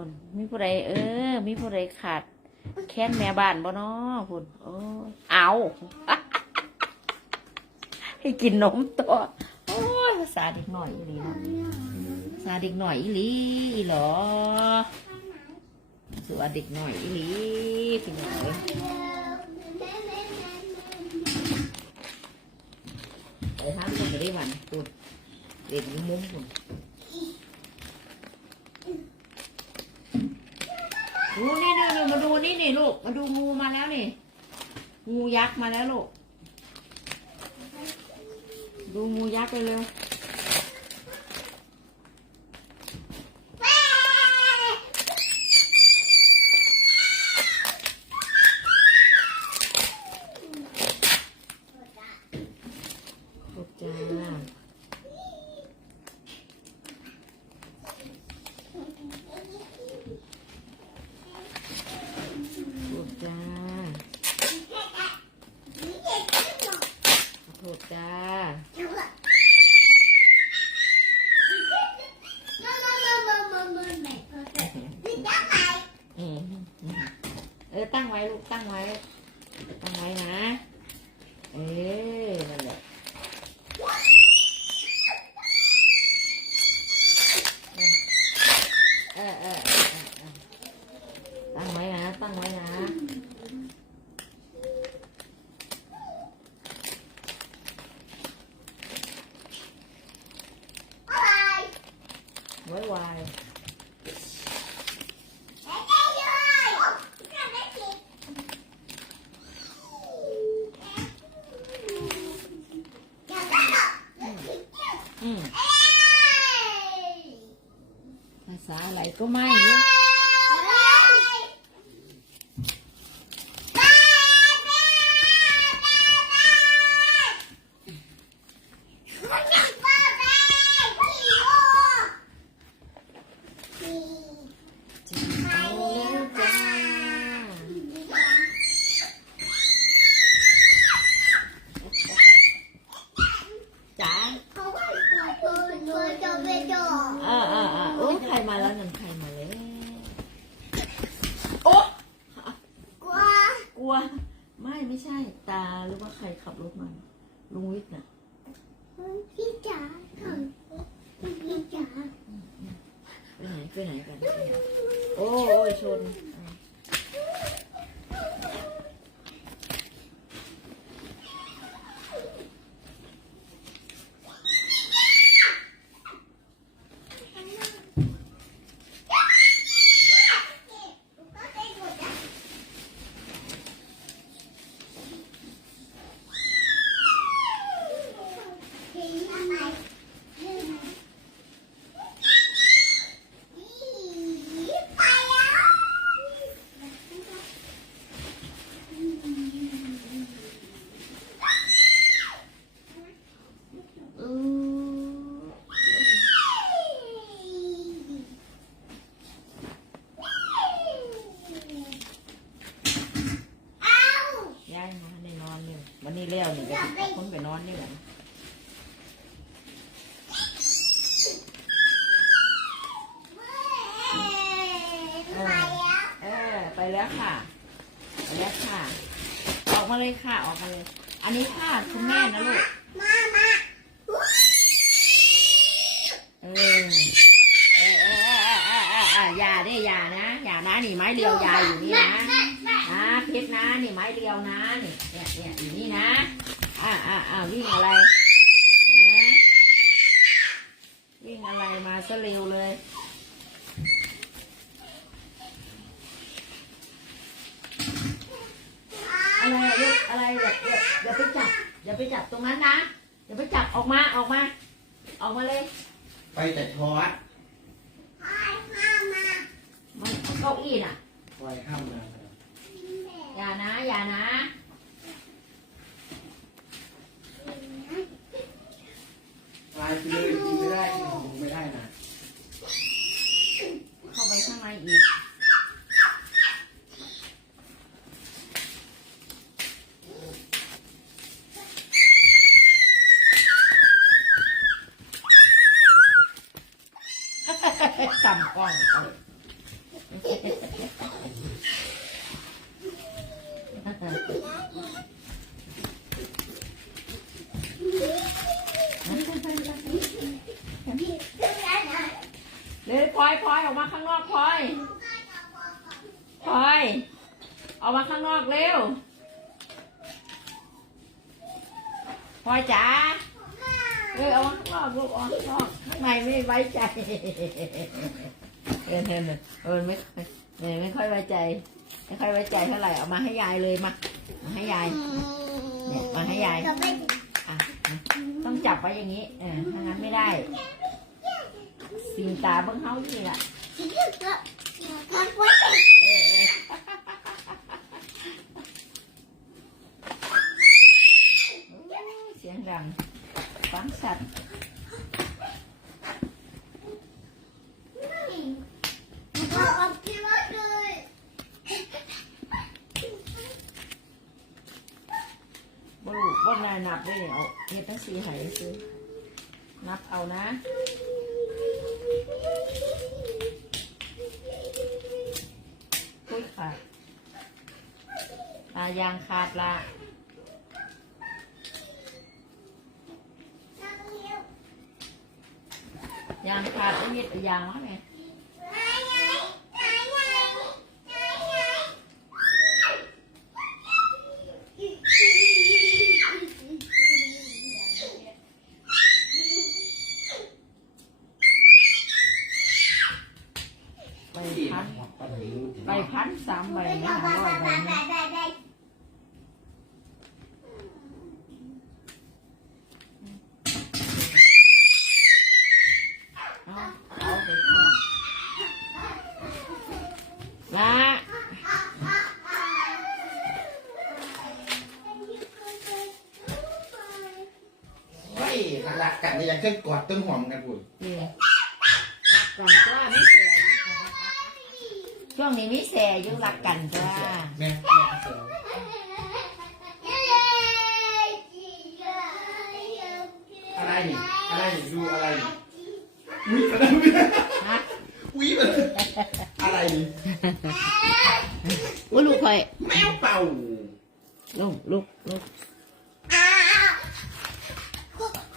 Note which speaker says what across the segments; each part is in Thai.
Speaker 1: คนมีผู้ใดเออ มีผู้ใดขาด แค้นแม่บ้านบ่เนาะพุ่นโอ้เอาให้กินนมตัวโอ้ยภาษาเด็กหน่อยอีหลีเนาะภาษาเด็กหน่อยอีหลีหรอสว่าเด็กหน่อยอีหลีพี่น้องเอ้ยไปทางคนจะได้หวันตุ่นเด็กยิ้มมุ้งคุณ ดูนี่นี่นี่มาดูนี่นี่ลูก มาดูงูมาแล้วนี่ งูยักษ์มาแล้วลูก ดูงูยักษ์ไปเร็วขอบจ้าขอบจ้าขอโทษจ้า อืมอืมเออตั้งไว้ลูกตั้งไว้ ตั้งไว้นะ เออนั่นแหละเออเออเออเออเออตั้งไว้นะ ตั้งไว้นะ ไว้ไวายอืม ภาษาอะไรก็ไม่รู้เอาแล้วจ้าจ๋าเออเออเออโอ้ยใครมาแล้วนั่นใครมาแล้วโอ้กลั ว ไม่ไม่ใช่ตาหรือว่าใครขับรถมาลุงวิทย์น่ะ
Speaker 2: พี่จ๋าพี่จ๋า
Speaker 1: ไปไหนไปไหนกัน โอ้ยชน อือย้ายมาในนอนเลยวั นนี้เลี้ยวนี่ก็สิเอาคนไปนอนนี่แหละเออไปแล้วค่ะไปแล้วค่ะ ออกมาเลยค่ะออกมาเลย อันนี้ค่ะคุณแม่นะลูกเออเออเออเออเออเออเออเอออย่าดิอย่านะอย่านะนี่ไม้เรียวยาอยู่นี่นะนะ เพชรนะนี่ไม้เรียวนะนี่เนี่ยเนี่ยอยู่นี่นะอ่าอ่าอ่าวิ่งอะไรนะวิ่งอะไรมาซะเร็วเลยอะไรอะลูกอะไรอย่าอย่าอย่าไปจับอย่าไปจับตรงนั้นนะอย่าไปจับออกมาออกมาออกมาเลย
Speaker 3: ไปแต่ช็อต
Speaker 1: มันเก้าอี้น่ะ
Speaker 3: ปล่อยข้ามมา
Speaker 1: อย่านะ อย่านะ
Speaker 3: ตายไปเลยกินไม่ได้กินของไม่ได้นะ
Speaker 1: เข้าไปข้างในอีก ต่ำกล้องเอา หรือพลอยออกมาข้างนอกพลอยพลอยออกมาข้างนอกเร็วพลอยจ๋าเออเอามาข้างนอกลูกออกข้างนอกข้างในไม่ไว้ใจเออเออเออไม่เออไม่ค่อยไว้ใจ ไม่ค่อยไว้ใจเท่าไหร่เอามาให้ยายเลยมามาให้ยายเนี่ยมาให้ยายอะต้องจับไว้อย่างนี้เออถ้างั้นไม่ได้ สิงตาเบิ้งเฮานี่ล่ะ
Speaker 2: ที่จะพักไว้
Speaker 1: เออเออเสียงดังฟังสัตว์บ่รู้ว่านายนับได้เนี่ยเอาเฮ็ดตั้งสี่ไหายซื้อนับเอานะ ยางขาดละยางขาดได้ยิดเอายางมาไหมใบพันใบพันสามใบนะหาร้อยใบ เฮ้
Speaker 3: ยรักกันเนี่ยยังเช่นกอดต้นหอมกันบุญ
Speaker 1: นี่รักกันจ้าไม่แสช่วงนี้ไม่แสอยู่รักกันจ้า
Speaker 3: แม่แม่เสืออะไรนี่อะไรนี่ดูอะไรนี่อุ้ยอะไรเนี่ย
Speaker 1: ฮะ
Speaker 3: อุ้ยมันอะไรนี่
Speaker 1: อุ้ยลูกคอย
Speaker 3: แมวเป่า
Speaker 1: ลูกลูกลูก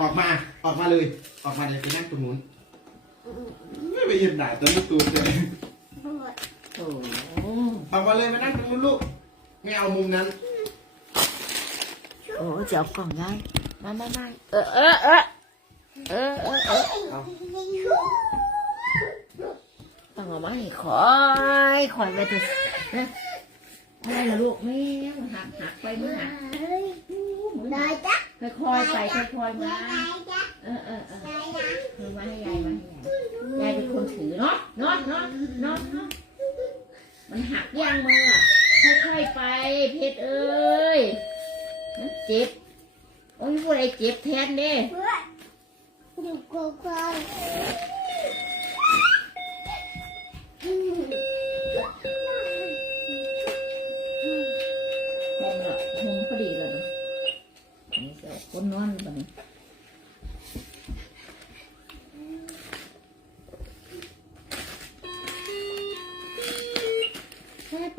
Speaker 3: ออกมาออกมาเลย ออกมาเลยไปนั่งตรงนู้นไม่ไปยืนด่าตัวลูกตูนเลย
Speaker 1: โอ้
Speaker 3: ออกมาเลยมานั่งตรงนู้นลูกไม่เอามุมนั้น
Speaker 1: โอ้เจะเอากล่องได้มามามาเออเออเออเออเออเออ
Speaker 3: เอา
Speaker 1: ต้องเอามาให้คอยคอยไปตัวอะไรล่ะลูกแม่หักหักไปมือ หัก
Speaker 2: ได้จ้ะ
Speaker 1: ค่อยๆไปค่อยๆมา
Speaker 2: ได้จ้ะ
Speaker 1: เออเออเออ
Speaker 2: ได้จ้ะ
Speaker 1: เออมาให้ยายมาให้ยายยายเป็นคนถือเนาะเนาะเนาะเนาะเนาะมันหักยางมือค่อยๆไปเพชรเอ้ยมันเจ็บโอ้ยพูดอะไรเจ็บแทนเด้
Speaker 2: เพื่อนอยู่กับใค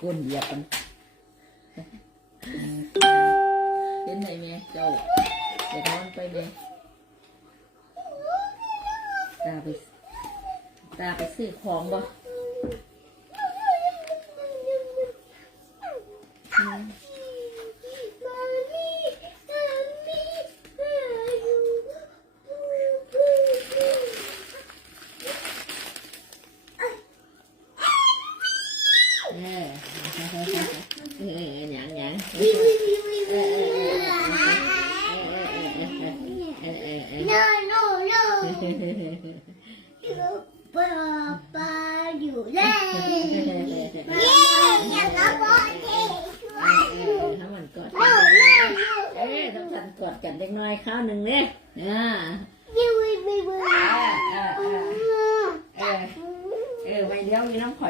Speaker 1: ก้นเหยียบมันเห็นไหมแม่เจ้าเดี๋ยวนอนไปแม่ตาไปตาไปซื้อของบ่
Speaker 2: ป้าป้าอยู่แล้วเย้อย่าละบอลเอง
Speaker 1: ถ้ามันกอด
Speaker 2: no no
Speaker 1: เอ้ยต้องสั่นกอดกันเล็กน้อยข้าวหนึ่งเนี่ยอ่า
Speaker 2: no วิววิววิว
Speaker 1: เออเออเออเออยวอยู่น้ำขอ